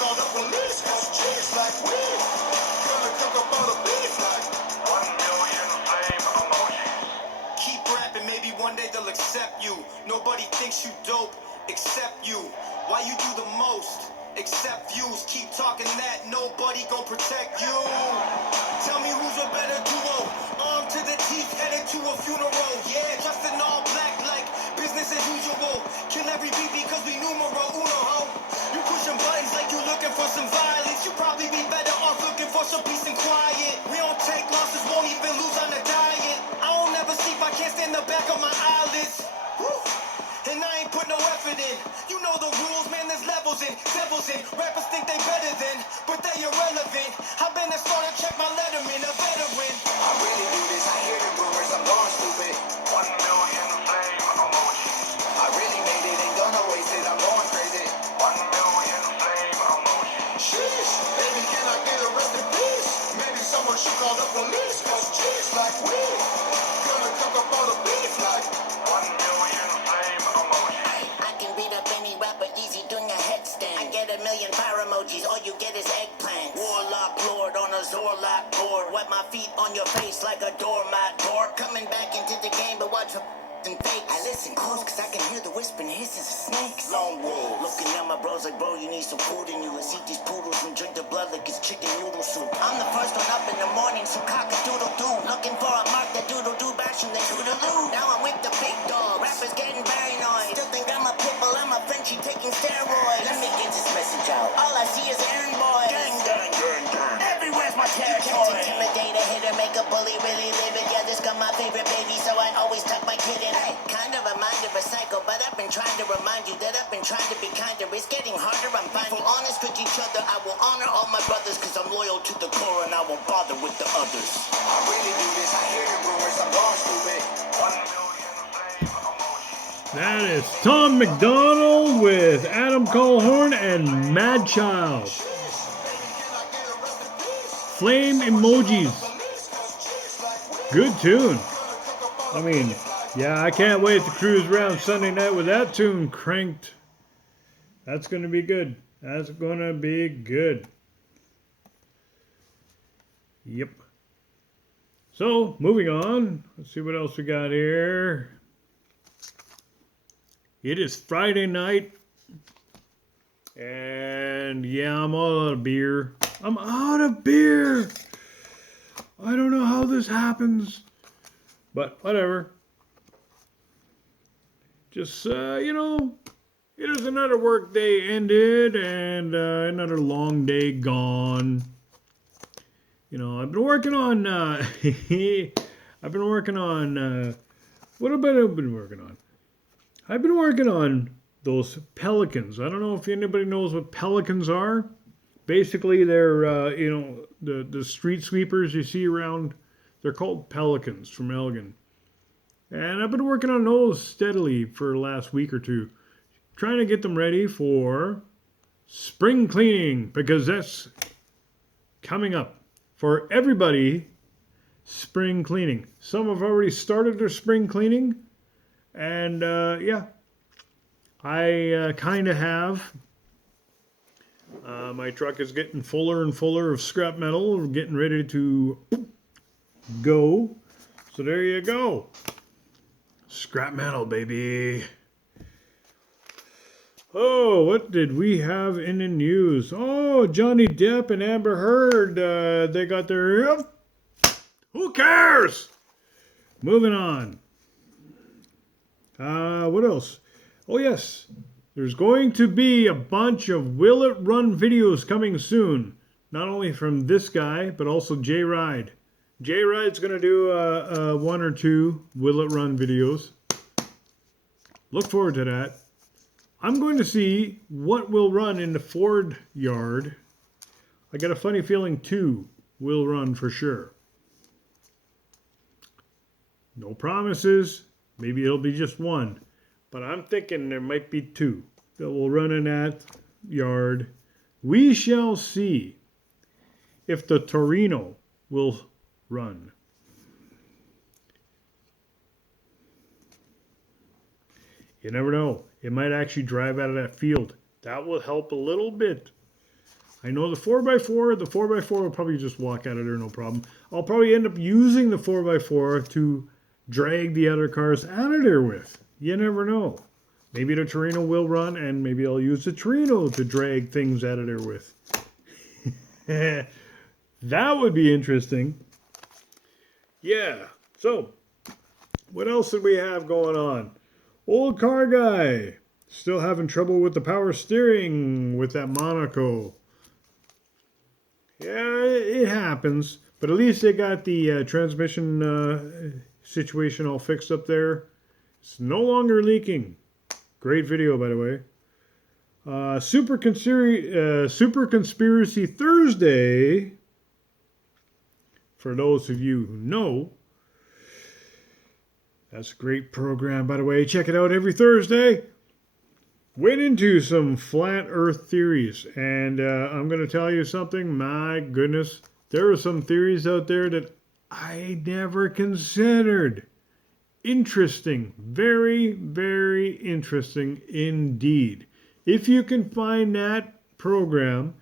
call the police, cause chicks like we gonna cook up all the beef like 1 million flame emojis. Keep rapping, maybe one day they'll accept you. Nobody thinks you dope except you. Why you do the most? Except views. Keep talking that nobody gon' protect you. Tell me who's a better duo. Armed to the teeth, headed to a funeral. Yeah, dressed in all black like business as usual. Kill every beat because we numero uno, ho. You pushing buttons like you looking for some violence. You probably be better off looking for some peace and quiet. We don't take losses, won't even lose on the diet. I don't never sleep, I can't stand the back of my eyelids. Woo. And I ain't put no effort in. You know the rules, man, there's levels in, devils in. Rappers think they better than, but they irrelevant. I've been a starter, check my letterman, a veteran. I really do this, I hear the rumors, I'm going stupid. 1 million flame emojis. I really made it, ain't gonna waste it, I'm going crazy. 1 million flame emojis. Sheesh, baby, can I get a rest in peace? Maybe someone should call the police, cause chicks like we gonna cook up all the beef like 1 million flame emojis. I can beat up any rapper easy doing a headstand. I get a million fire emojis, all you get is eggplants. Warlock lord on a Zorlak board. Wipe my feet on your face like a doormat. Dork coming back into the game, but watch for and fakes. I listen close cause I can hear the whispering hisses of snakes. Lone wolf, looking at my bros like, bro, you need some food in you. Let's eat these poodles and drink the blood like it's chicken noodle soup. I'm the first one up in the morning, so cock-a-doodle-doo. Looking for a mark that doodle-doo, bashing the toodaloo. Now I'm with the big dog, rappers getting paranoid. Still think I'm a pitbull, I'm a Frenchie taking steroids. Let me get this message out, all I see is errand boys. Gang, gang, gang, gang, everywhere's my territory. You can't intimidate a hitter, make a bully really live it. Yeah, this got my favorite baby, so I always tuck my kid in. Hey, kind of a mind of a psycho, but I've been trying to remind you that I've been trying to be kinder. It's getting harder, I'm finding honest with each other. I will honor all my brothers, cause I'm loyal to the core and I won't bother with the others. I really do this, I hear the rumors, I'm going stupid. 1 million flame emojis. That is Tom McDonald with Adam Callahan and Mad Child. Flame emojis. Good tune. I mean, yeah, I can't wait to cruise around Sunday night with that tune cranked. That's going to be good. That's going to be good. Yep. So, moving on. Let's see what else we got here. It is Friday night. And yeah, I'm all out of beer. I'm out of beer. I don't know how this happens. But whatever. Just, it is another work day ended and another long day gone. You know, I've been working on, what have I been working on? I've been working on those pelicans. I don't know if anybody knows what pelicans are. Basically, they're, the street sweepers you see around. They're called pelicans from Elgin. And I've been working on those steadily for the last week or two. Trying to get them ready for spring cleaning. Because that's coming up for everybody. Spring cleaning. Some have already started their spring cleaning. And yeah, I kind of have. My truck is getting fuller and fuller of scrap metal. We're getting ready to go. So there you go. Scrap metal, baby. Oh, what did we have in the news? Oh, Johnny Depp and Amber Heard, they got their... Who cares? Moving on. What else? Oh, yes. There's going to be a bunch of Will It Run videos coming soon. Not only from this guy, but also Jay Ride. Jay Ride's going to do one or two Will It Run videos. Look forward to that. I'm going to see what will run in the Ford yard. I got a funny feeling 2 will run for sure. No promises. Maybe it'll be just 1. But I'm thinking there might be 2 that will run in that yard. We shall see if the Torino will run. You never know. It might actually drive out of that field. That will help a little bit. I know the 4x4 will probably just walk out of there, no problem. I'll probably end up using the 4x4 to drag the other cars out of there with. You never know. Maybe the Torino will run, and maybe I'll use the Torino to drag things out of there with. That would be interesting. Yeah, so what else did we have going on? Old car guy, still having trouble with the power steering with that Monaco. Yeah, it happens, but at least they got the transmission situation all fixed up there. It's no longer leaking. Great video, by the way. Super Conspiracy Thursday, for those of you who know. That's a great program, by the way. Check it out every Thursday. Went into some flat earth theories, and I'm going to tell you something. My goodness, there are some theories out there that I never considered. Interesting. Very, very interesting indeed. If you can find that program,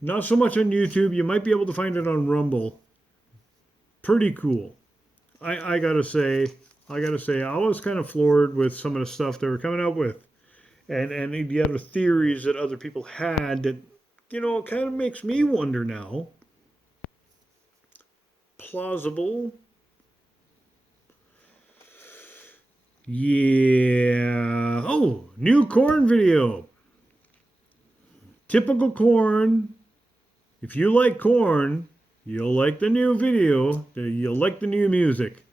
not so much on YouTube, you might be able to find it on Rumble. Pretty cool. I gotta say, I was kind of floored with some of the stuff they were coming up with, and the other theories that other people had that, you know, it kind of makes me wonder now. Plausible. Yeah. Oh, new Korn video. Typical Korn. If you like Korn, you'll like the new video. You'll like the new music.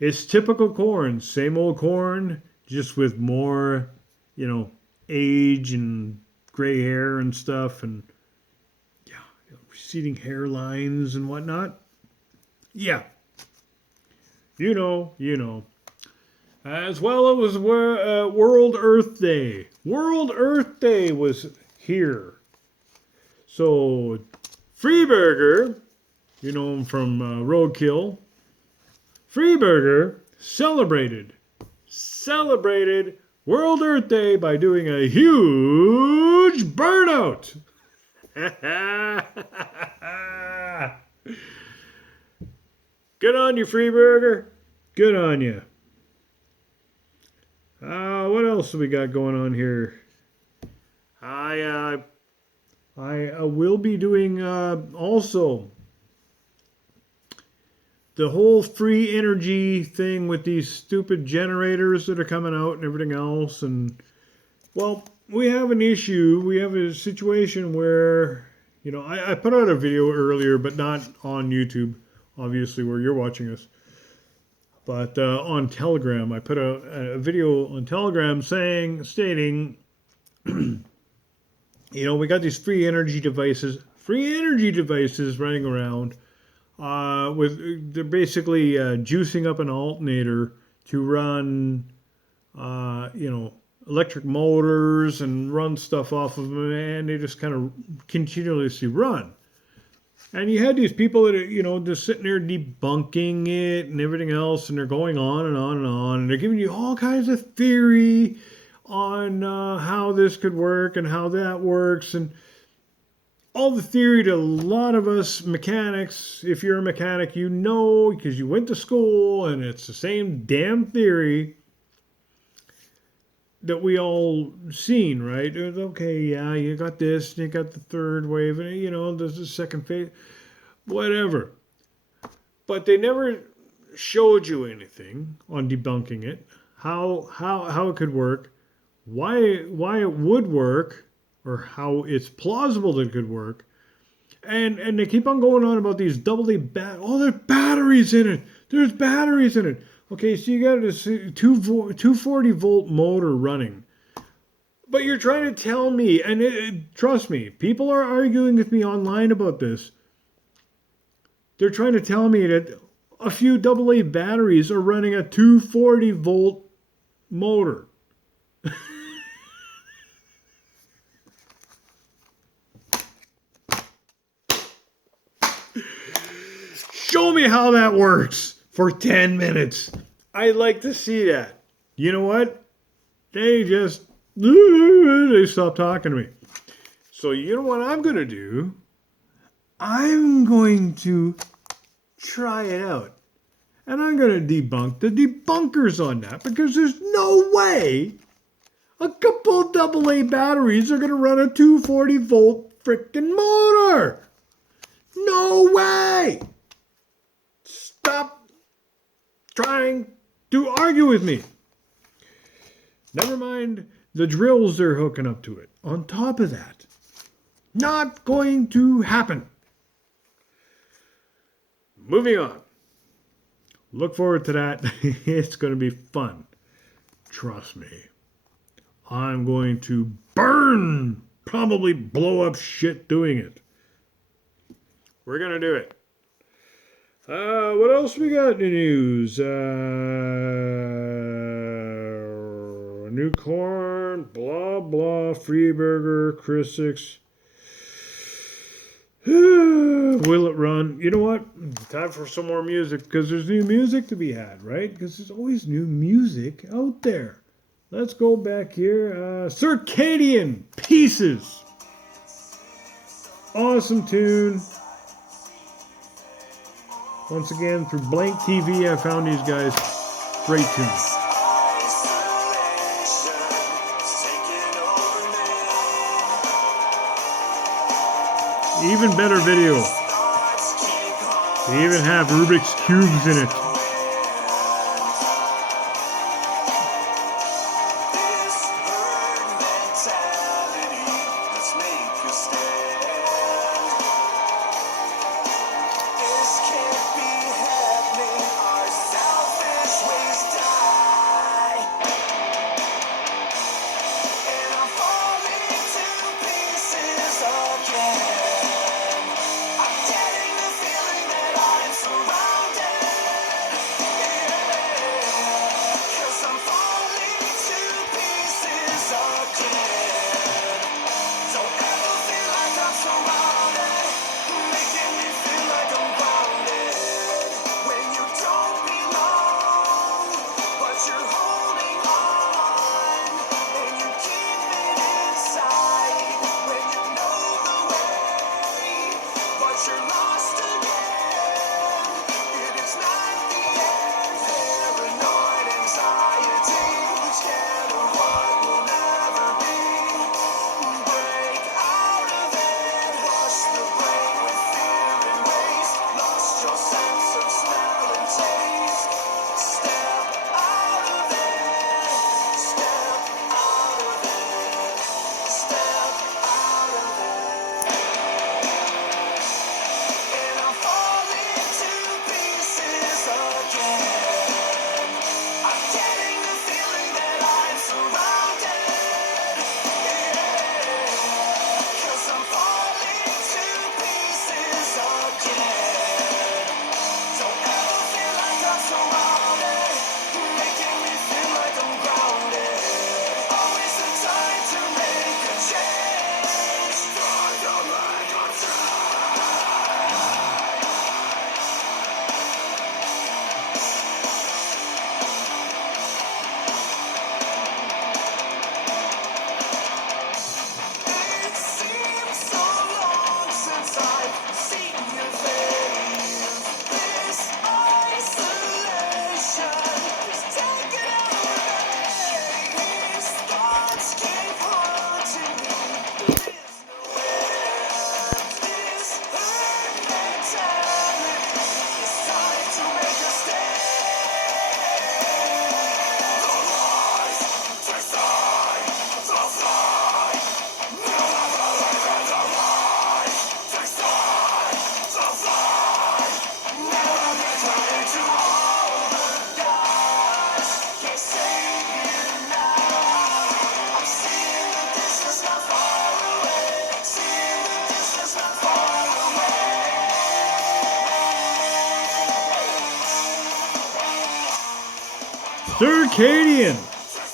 It's typical Korn. Same old Korn, just with more, you know, age and gray hair and stuff, and yeah, receding hairlines and whatnot. Yeah. You know. As well, it was World Earth Day. World Earth Day was here. So, Freeburger, you know him from Roadkill, Freeburger celebrated World Earth Day by doing a huge burnout. Good on you, Freeburger. Good on you. What else have we got going on here? I will be doing also the whole free energy thing with these stupid generators that are coming out and everything else. And, well, we have an issue. We have a situation where, you know, I put out a video earlier, but not on YouTube, obviously, where you're watching us. But on Telegram, I put a video on Telegram stating, you know, we got these free energy devices running around. They're basically juicing up an alternator to run, you know, electric motors and run stuff off of them, and they just kind of continuously run. And you had these people that are, you know, just sitting there debunking it and everything else, and they're going on and on and on, and they're giving you all kinds of theory on how this could work and how that works, and all the theory that a lot of us mechanics, if you're a mechanic, you know, because you went to school, and it's the same damn theory that we all seen, right? Okay, yeah, you got this, you got the third wave, and you know, there's the second phase, whatever. But they never showed you anything on debunking it, how it could work, why it would work, or how it's plausible that it could work. And they keep on going on about these double-A there's batteries in it. There's batteries in it. Okay, so you got this 240-volt motor running. But you're trying to tell me, and trust me, people are arguing with me online about this. They're trying to tell me that a few AA batteries are running a 240-volt motor. Show me how that works for 10 minutes. I'd like to see that. You know what? They stopped talking to me. So you know what I'm going to do? I'm going to try it out. And I'm going to debunk the debunkers on that because there's no way a couple AA batteries are going to run a 240 volt frickin' motor. No way. Stop trying to argue with me. Never mind the drills they're hooking up to it. On top of that, not going to happen. Moving on. Look forward to that. It's going to be fun. Trust me. I'm going to burn, probably blow up shit doing it. We're going to do it. What else we got in the news? New corn, blah, blah, Freeburger, Chrisix. Will it run? You know what? Time for some more music because there's new music to be had, right? Because there's always new music out there. Let's go back here. Circadian Pieces. Awesome tune. Once again, through Blank TV, I found these guys. Great tune. Even better video. They even have Rubik's Cubes in it. Circadian.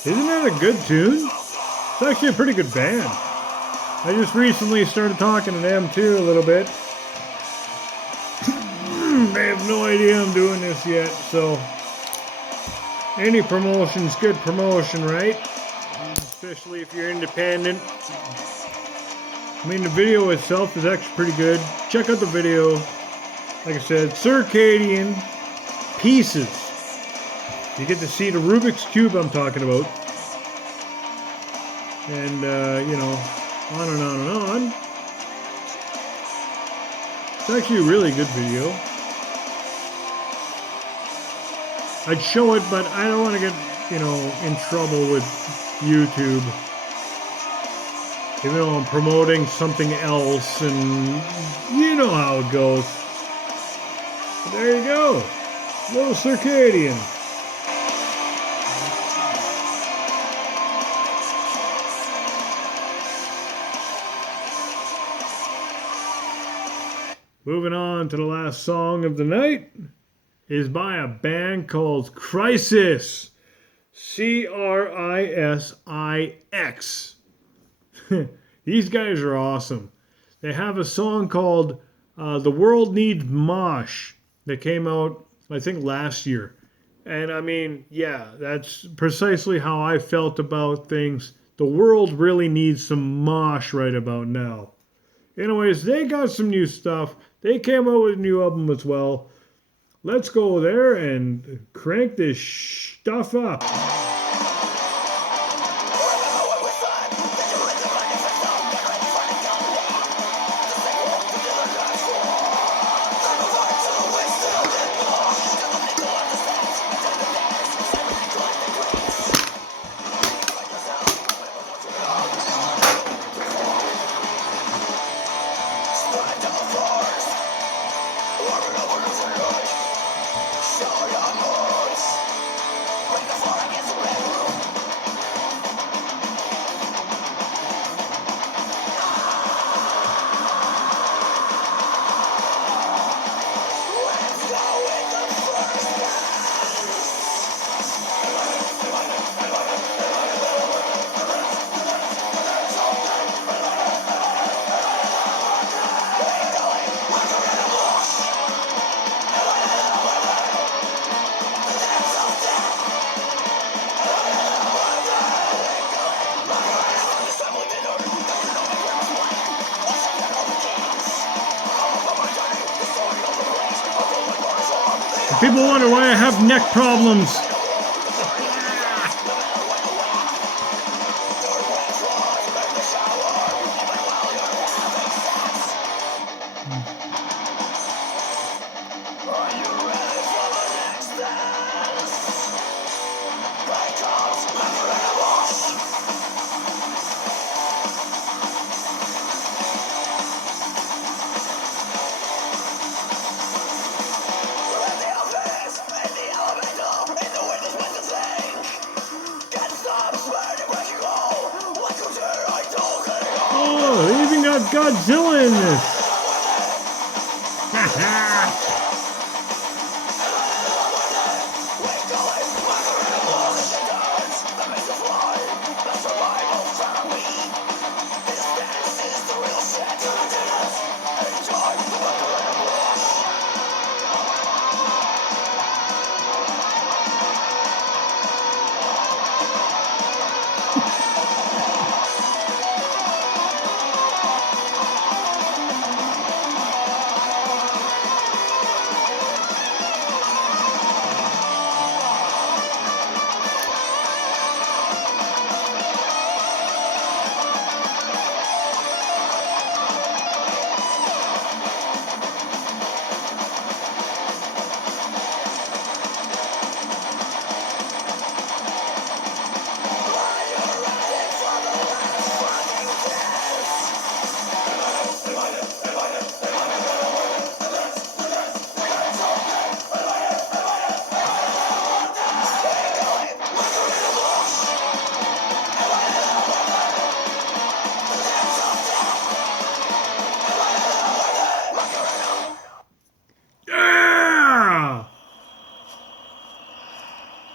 Isn't that a good tune? It's actually a pretty good band. I just recently started talking to them too a little bit. They have no idea I'm doing this yet, so any promotion's good promotion, right? Especially if you're independent. I mean, the video itself is actually pretty good. Check out the video. Like I said, Circadian Pieces. You get to see the Rubik's Cube I'm talking about. And, you know, on and on and on. It's actually a really good video. I'd show it, but I don't want to get, you know, in trouble with YouTube. Even though I'm promoting something else, and you know how it goes. But there you go. Little Circadian. Moving on to the last song of the night is by a band called Crisis. Crisix. These guys are awesome. They have a song called The World Needs Mosh that came out, I think, last year. And I mean, yeah, that's precisely how I felt about things. The world really needs some mosh right about now. Anyways, they got some new stuff. They came out with a new album as well. Let's go there and crank this stuff up. People wonder why I have neck problems. Oh, they even got Godzilla in this. Yeah!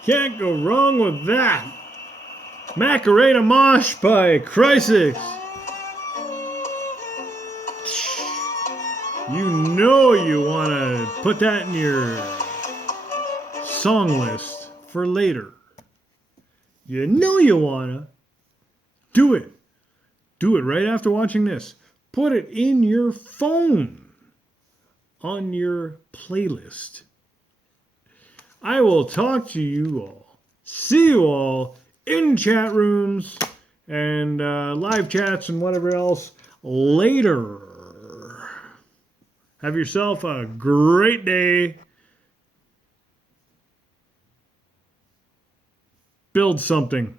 Can't go wrong with that. Macarena Mosh by Crisis. You know you want to put that in your song list for later. You know you want to. Do it. Do it right after watching this. Put it in your phone on your playlist. I will talk to you all. See you all in chat rooms and live chats and whatever else later. Have yourself a great day. Build something.